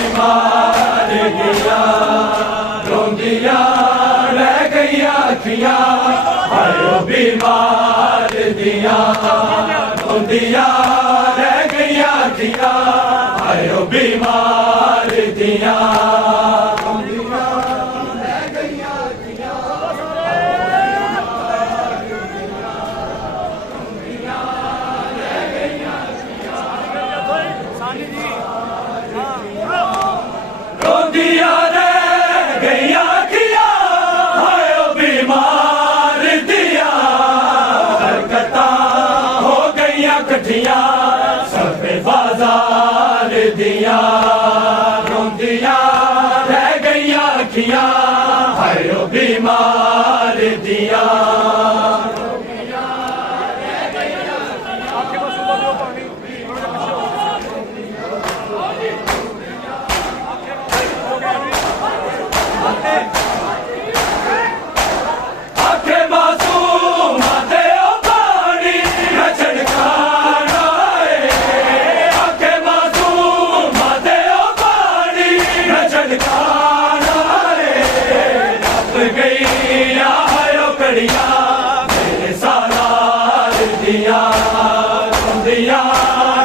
बीमार दिया रोंदिया रह गई अखियां आयो बीमार दिया रोंदिया रह गई अखियां आयो बीमार दिया रोंदिया रह गई अखियां आयो बीमार दिया हरकतां हो गई कठियां सब बाजार दिया रोंदिया रह गई अखियां आयो बीमार दिया मेरे सालार दिया रोंदिया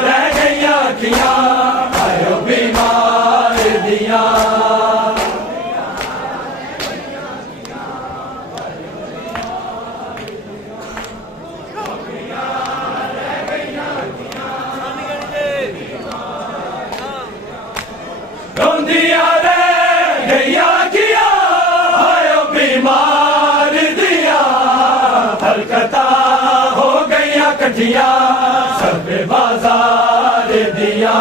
रह गई अखियां आयो बीमार दिया रोंदिया रह गई अखियां आयो बीमार दिया हरकतां हो गई कठियां सब बाजार दिया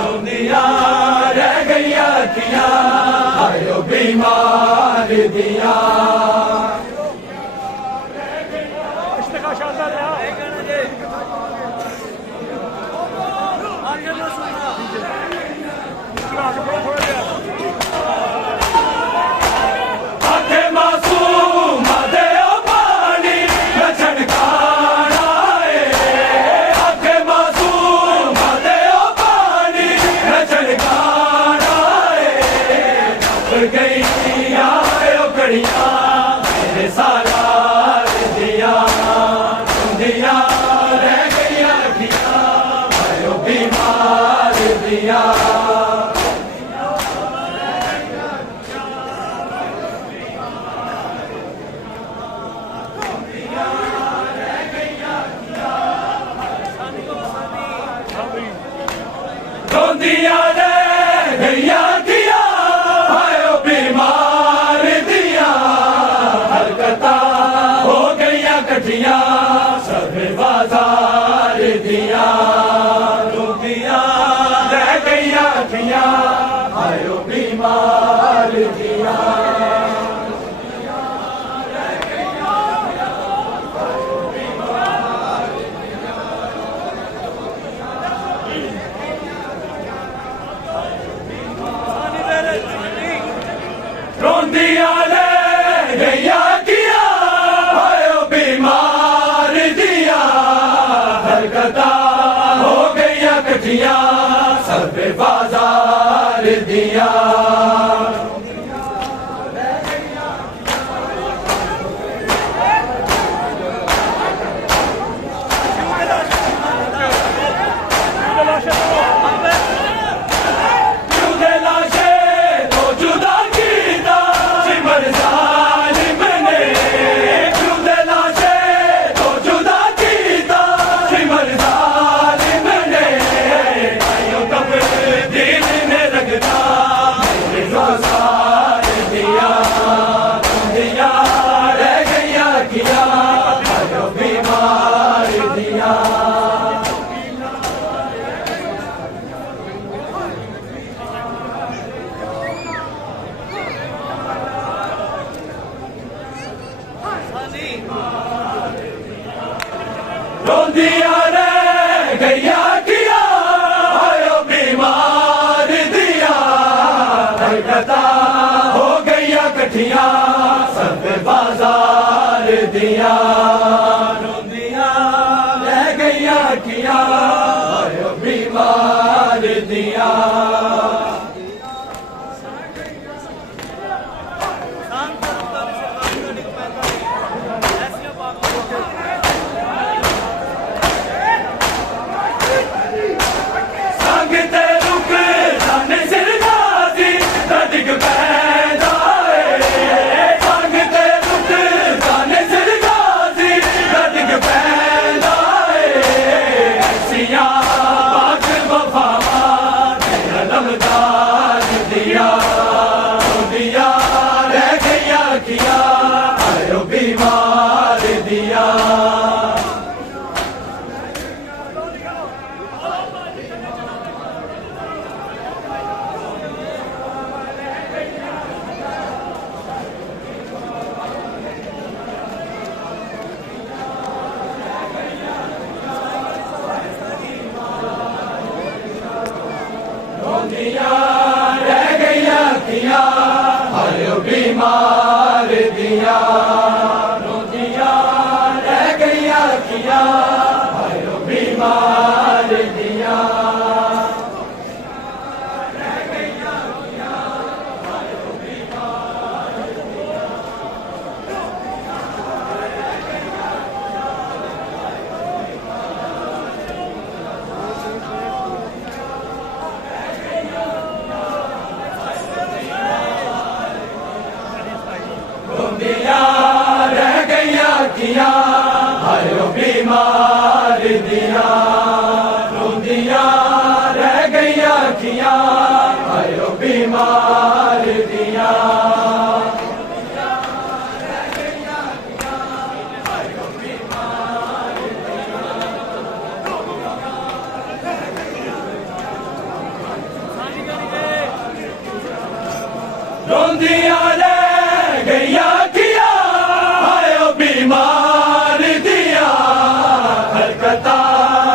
रोंदिया रह गई अखियां आयो बीमार दिया गई आयो कड़िया मेरे सालार दिया रोंदिया रह गई अखियां आयो बीमार दिया रोंदिया रह गई अखियां आयो बीमार दिया हरकतां हो गई कठियां सब बाजार दिया रोंदिया रह गई अखियां आयो बीमार दिया रोंदिया रह गई अखियां आयो बीमार दिया हरकतां हो गई कठियां सब बाजार दिया रोंदिया रह गई अखियां आयो बीमार दिया हरकतां हो गई कठियां सब बाजार दिया रोंदिया रह गई अखियां आयो बीमार दिया ਰੋਂਦੀਆਂ ਰਹਿ ਗਈਆਂ ਅੱਖੀਆਂ ਹਾਇਓ ਬਿਮਾਰ ਦੀਆਂ ਰੋਂਦੀਆਂ ਰਹਿ ਗਈਆਂ ਅੱਖੀਆਂ ਹਾਇਓ ਬਿਮਾਰ ਦੀਆਂ ਰੋਂਦੀਆਂ ਰਹਿ ਗਈਆਂ ਅੱਖੀਆਂ ਹਾਇਓ ਬਿਮਾਰ ਦੀਆਂ ਰੋਂਦੀਆਂ ਰਹਿ ਗਈਆਂ ਅੱਖੀਆਂ ਹਾਇਓ ਬਿਮਾਰ ਦੀਆਂ ਰੋਂਦੀਆਂ ਰਹਿ ਗਈਆਂ ਅੱਖੀਆਂ ਹਾਇਓ ਬਿਮਾਰ ਦੀਆਂ ਹਰਕਤਾਂ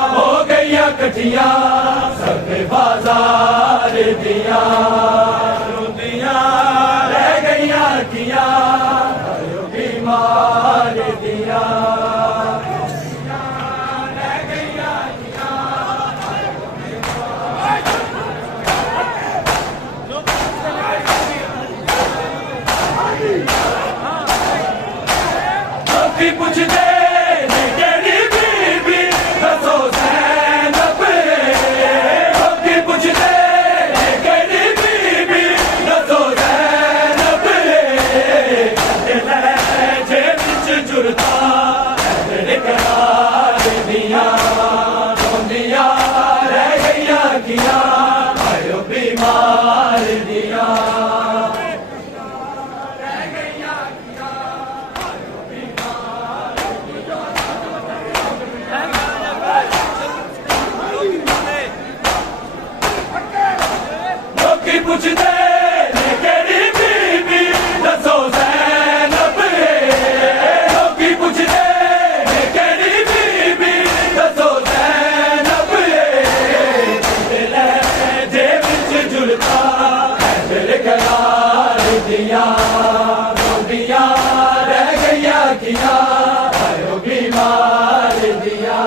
ਹੋ ਗਈਆਂ ਇਕੱਠੀਆਂ ਸਭੇ ਬਾਜ਼ਾਰ ਦੀਆਂ ਰੋਂਦੀਆਂ ਰਹਿ ਗਈਆਂ ਅੱਖੀਆਂ ਹਾਇਓ ਬਿਮਾਰ ਦੀਆਂ ਲੋਕੀ ਪੁੱਛਦੇ ਨੇ ਕਿਹੜੀ ਬੀਬੀ ਦੱਸੋ ਜ਼ੈਨਬ ਲੋਕੀ ਪੁੱਛਦੇ ਨੇ ਕਿਹੜੀ ਬੀਬੀ ਦੱਸੋ ਜ਼ੈਨਬ ਲਹਿਜੇ ਵਿੱਚ ਜੁਰਤਾਂ ਤੇਰੇ ਕਰਾਰ ਦੀਆਂ ਰੋਂਦੀਆਂ ਰਹਿ ਗਈਆਂ ਅੱਖੀਆਂ ਹਾਇਓ ਬਿਮਾਰ ਦੀਆਂ ਲੋਕੀ ਪੁੱਛਦੇ ਨੇ ਕਿਹੜੀ ਬੀਬੀ ਦੱਸੋ ਜ਼ੈਨਬ ਲੋਕੀ ਪੁੱਛਦੇ ਨੇ ਕਿਹੜੀ ਬੀਬੀ ਦੱਸੋ ਜ਼ੈਨਬ ਲਹਿਜੇ ਵਿੱਚ ਜੁਲਤਾਂ ਦਿਲ ਕਰਾਰ ਦੀਆਂ ਰੋਂਦੀਆਂ ਰਹਿ ਗਈਆਂ ਅੱਖੀਆਂ ਹਾਇਓ ਬਿਮਾਰ ਦੀਆਂ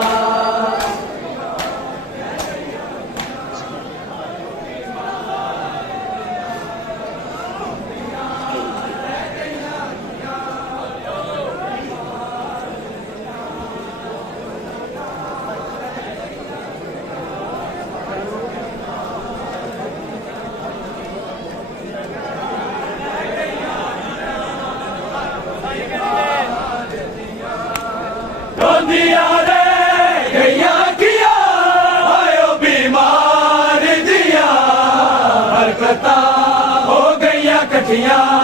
ਰੋਂਦੀਆਂ ਰਹਿ ਗਈਆਂ ਅੱਖੀਆਂ ਹਾਇਓ ਬਿਮਾਰ ਦੀਆਂ ਹਰਕਤਾਂ ਹੋ ਗਈਆਂ ਇਕੱਠੀਆਂ